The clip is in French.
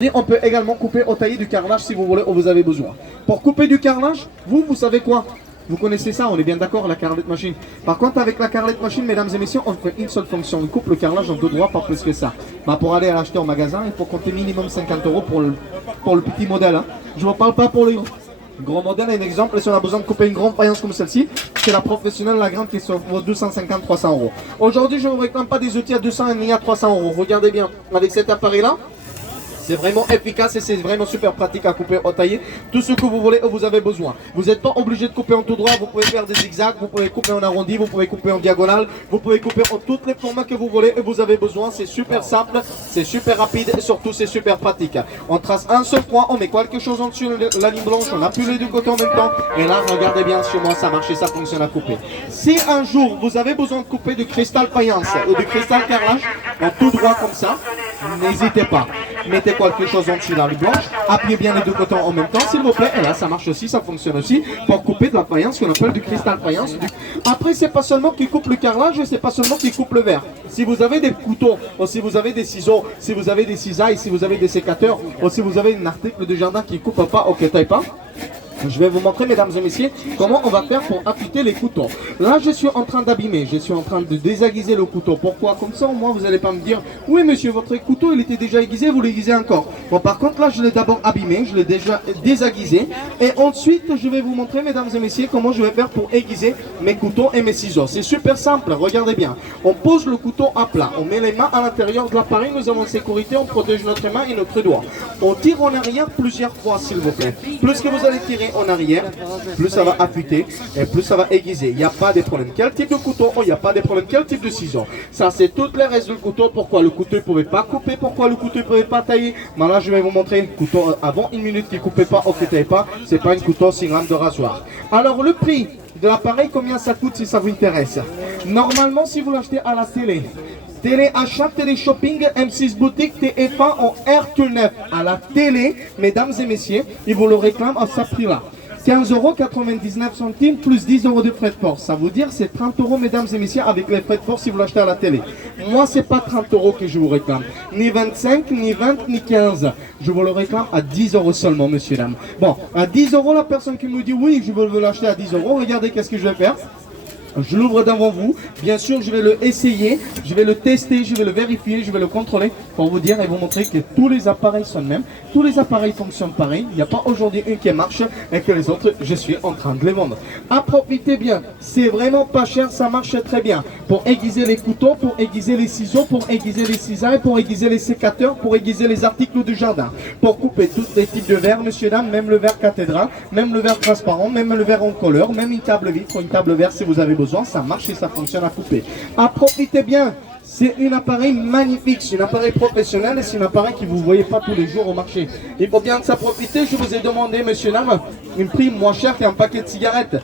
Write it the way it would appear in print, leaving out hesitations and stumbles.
Et on peut également couper au taillé du carrelage si vous voulez ou vous avez besoin. Pour couper du carrelage, vous savez quoi? Vous connaissez ça, on est bien d'accord, la carrelette machine. Par contre, avec la carrelette machine, mesdames et messieurs, on fait une seule fonction. On coupe le carrelage en deux droits, pas plus que ça. Pour aller l'acheter au magasin, il faut compter minimum 50 € pour le petit modèle. Hein. Je ne vous parle pas pour les gros modèles. Un exemple, si on a besoin de couper une grande faïence comme celle-ci, c'est la professionnelle, la grande qui vaut 250-300 €. Aujourd'hui, je ne vous réclame pas des outils à 200 ni à 300 €. Regardez bien, avec cet appareil-là, c'est vraiment efficace et c'est vraiment super pratique à couper au taillé. Tout ce que vous voulez ou vous avez besoin. Vous n'êtes pas obligé de couper en tout droit. Vous pouvez faire des zigzags, vous pouvez couper en arrondi, vous pouvez couper en diagonale. Vous pouvez couper en tous les formats que vous voulez et vous avez besoin. C'est super simple, c'est super rapide et surtout c'est super pratique. On trace un seul point, on met quelque chose en dessous de la ligne blanche, on appuie les deux côtés en même temps. Et là, regardez bien, chez moi ça marche et ça fonctionne à couper. Si un jour vous avez besoin de couper du cristal faïence ou du cristal carrelage, en tout droit comme ça, n'hésitez pas. Mettez quelque chose en dessous de la ligne blanche, appuyez bien les deux côtés en même temps s'il vous plaît, et là ça marche aussi, ça fonctionne aussi pour couper de la faïence qu'on appelle du cristal faïence. Après c'est pas seulement qui coupe le carrelage, c'est pas seulement qui coupe le verre. Si vous avez des couteaux, ou si vous avez des ciseaux, si vous avez des cisailles, si vous avez des sécateurs, ou si vous avez un article de jardin qui coupe pas ou qui taille pas, je vais vous montrer, mesdames et messieurs, comment on va faire pour affûter les couteaux. Là, je suis en train d'abîmer, je suis en train de désaiguiser le couteau. Pourquoi? Comme ça, au moins, vous n'allez pas me dire, oui, monsieur, votre couteau, il était déjà aiguisé, vous l'aiguisez encore. Bon, par contre, là, je l'ai d'abord abîmé, je l'ai déjà désaiguisé. Et ensuite, je vais vous montrer, mesdames et messieurs, comment je vais faire pour aiguiser mes couteaux et mes ciseaux. C'est super simple, regardez bien. On pose le couteau à plat, on met les mains à l'intérieur de l'appareil, nous avons une sécurité, on protège notre main et notre doigt. On tire en arrière plusieurs fois, s'il vous plaît. Plus que vous allez tirer en arrière, plus ça va affûter et plus ça va aiguiser. Il n'y a pas de problème. Quel type de couteau? Il n'y a pas de problème. Quel type de ciseaux? Ça, c'est toutes les restes du couteau. Pourquoi le couteau ne pouvait pas couper? Pourquoi le couteau ne pouvait pas tailler? Là, je vais vous montrer le couteau avant une minute qui ne coupait pas ou qui ne taillait pas. C'est pas un couteau, c'est une lame de rasoir. Alors, le prix de l'appareil, combien ça coûte si ça vous intéresse? Normalement, si vous l'achetez à la télé achat, télé shopping, M6 boutique, TF1 en RQ9 à la télé, mesdames et messieurs, ils vous le réclament à ce prix-là. 15,99 € plus 10 € de frais de port. Ça veut dire c'est 30 €, mesdames et messieurs, avec les frais de port si vous l'achetez à la télé. Moi, c'est pas 30 € que je vous réclame. Ni 25, ni 20, ni 15. Je vous le réclame à 10 € seulement, monsieur, dame. Bon, à 10 €, la personne qui me dit oui, je veux l'acheter à 10 €, regardez qu'est-ce que je vais faire. Je l'ouvre devant vous, bien sûr je vais le essayer, je vais le tester, je vais le vérifier, je vais le contrôler pour vous dire et vous montrer que tous les appareils sont les mêmes, tous les appareils fonctionnent pareil, il n'y a pas aujourd'hui une qui marche et que les autres je suis en train de les vendre. À profiter bien, c'est vraiment pas cher, ça marche très bien pour aiguiser les couteaux, pour aiguiser les ciseaux, pour aiguiser les cisailles, pour aiguiser les sécateurs, pour aiguiser les articles du jardin, pour couper tous les types de verres, monsieur, dame, même le verre cathédrale, même le verre transparent, même le verre en couleur, même une table vitre, une table verre si vous avez besoin, ça marche et ça fonctionne à couper. À profiter bien, c'est un appareil magnifique, c'est un appareil professionnel et c'est un appareil que vous ne voyez pas tous les jours au marché. Il faut bien que ça profite. Je vous ai demandé, monsieur, dame, un prix moins cher qu'un paquet de cigarettes.